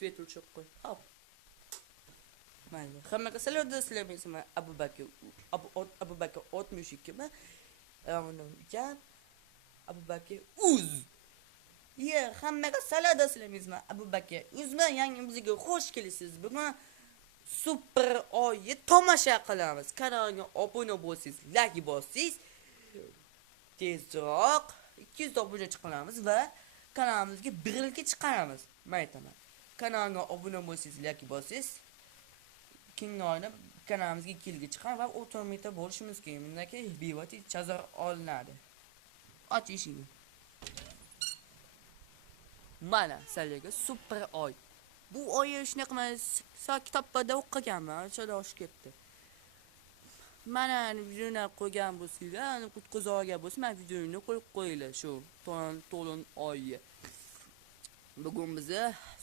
svet o'chirib qo'y. Hop. Mayli. Hammaga salom do'stlar, men Abubakir 62 mi? Ravonam ekan. Abubakir uz. Hammaga salom do'stlar, men Abubakir uzma, yangi bizga xush kelibsiz. Bugun super oyi tomosha qilamiz. Kanalga obuna bo'lsangiz, like bossiz. Tezroq 200 obunachi qilamiz va kanalimizga birilga chiqaramiz. Men aytaman. Kanalga obuna bo'lsangiz, like bossiz. Kinoyni kanalimizga 2 yilga chiqar va avtomatik bo'lishimiz kerak. Bundaki bevosita chazar olinadi. Och eshikni. Mana sizlarga super oy. Bu oy shunaqa emas. Kitobda o'qiganman, cho'da oshib ketdi. Mana videoni qo'ygan bo'lsanglar, qutqizib olgan bo'lsa, men videoni qo'yib qo'yinglar shu to'lin oyi. Bugun biz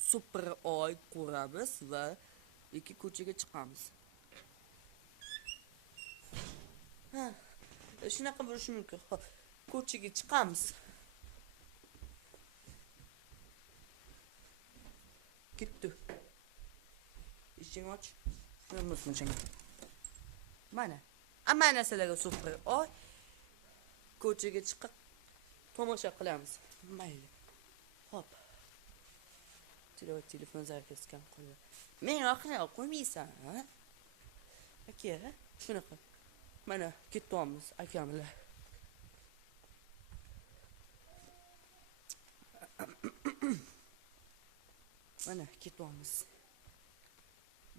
super oy quramiz va ikki ko'chaga chiqamiz. Shunaqa bo'lishi mumkin. Ko'chaga chiqamiz. Ketdi. Eshigini och. Shunday mana. Mana sizlarga super oy. Ko'chaga chiqib tomosha qilamiz. Mayli. Hop. Telefon zarkaskan qo'y. Men oxirga qo'ymaysan, ha? Aka, shunaqa. Mana ketamiz, akamlar. Mana ketamiz.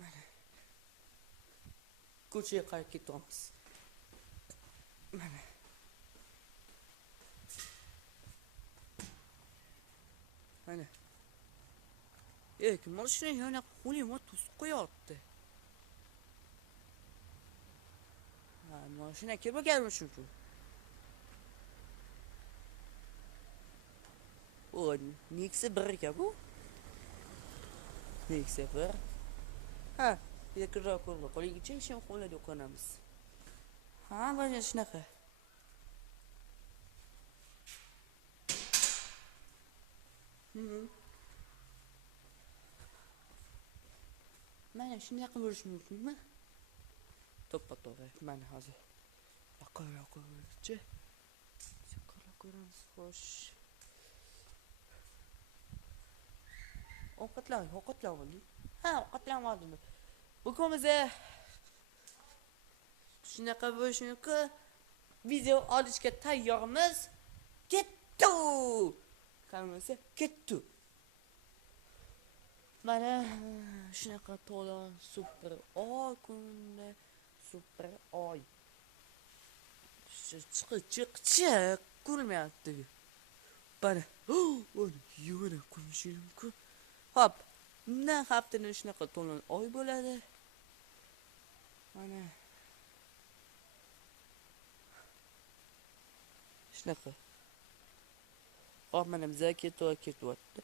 Mana. Ko'chaga qarab ketamiz. Mana. Mana. Kim mashina yana qo'lima to'sib qo'yapti. Mashina kelib kelmish shu. O, Nexia 1 ekan bu. Nexia 1. Ha, yakınroq qo'yib qo'yingchi, ishim qo'lida o'qonamiz. Mana shunaqa. Mana shunaqa bo'lishi mumkinmi? To'g'ri. Mana hozir. Qo'ychi. Ko'ramiz, xo'sh. Ovqatlanmadik. Ovqatlanmadim. Bugun biz shunaqa bo'lishi mumkin. Video olishga tayyormiz. Ketdi. Qanisi? Ketdi. Mana shunaqa to'lon super oy kunida super oy. Chiq ko'rmayapti. Mana. Yana ko'rishim mumkin. Hop. Bundan haftada shunaqa to'lon oy bo'ladi. Mana. Shunaqa. Hop, mana bizga ketyapti.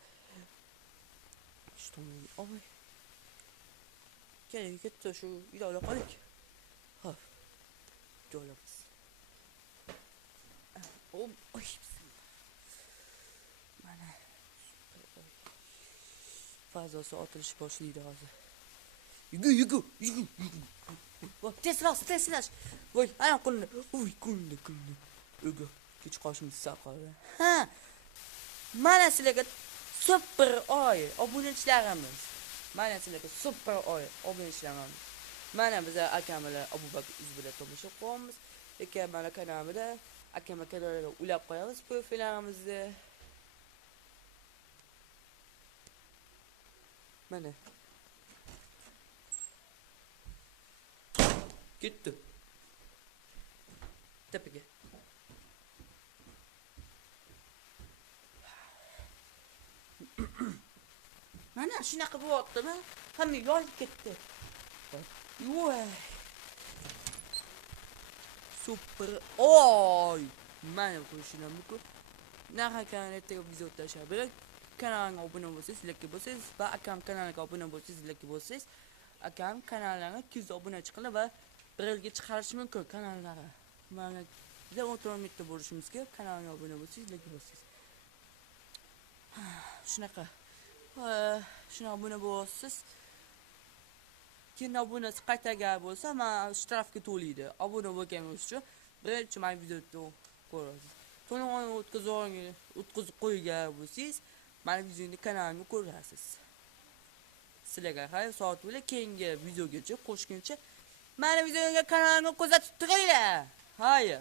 To'lon oy. Ketdi shu ilola qolik. Hop. Jo'lamiz. Oy. Mana. Fazosi otilish boshlaydi hozir. Yugu. Voy, tezroq. Voy, ana qo'lni. Voy, qo'lni. Yugu. Kech qoshimiz saqoldi. Mana sizlarga super oy obunachilarimiz. Mana sizlarga super oy obunachilarimiz. Mana biz akamlar Abubakir uz bilan tomosha qilamiz. Akamlar kanalida akamlar kanalida ulab qo'yamiz profillarimizni. Mana. Ketdi. Tepaga. Mana shunaqa bo'lyaptimi? Hamma yo'l ketdi. Voy. Super oy. Mana qo'shina mumkin. Nahaqani ertaga video tashlab berib, kanalga obuna bo'lsangiz, like bo'lsangiz va akam kanaliga obuna bo'lsangiz, like bo'lsangiz, akam kanallarga 200 obunachi qilib va 1 yilga chiqarish mumkin kanallari. Mana biza o'tirmoqda bo'lishimiz kerak, kanalga obuna bo'lsangiz, like bo'lsangiz. Shunaqa. Shuna obuna bo'lasiz. Keyin obunasi qaytagan bo'lsa, men shtrafga to'laydi. Obuna bo'lganingiz uchun birinchi men videoni ko'rasiz. To'lovni o'tkazib qo'ygan bo'lsangiz, meni videomni kanalimni ko'rasiz. Sizlarga xayr, soat bilan keyingi videogacha qo'shguncha meni videomga kanalimni kuzatib turinglar. Hayır.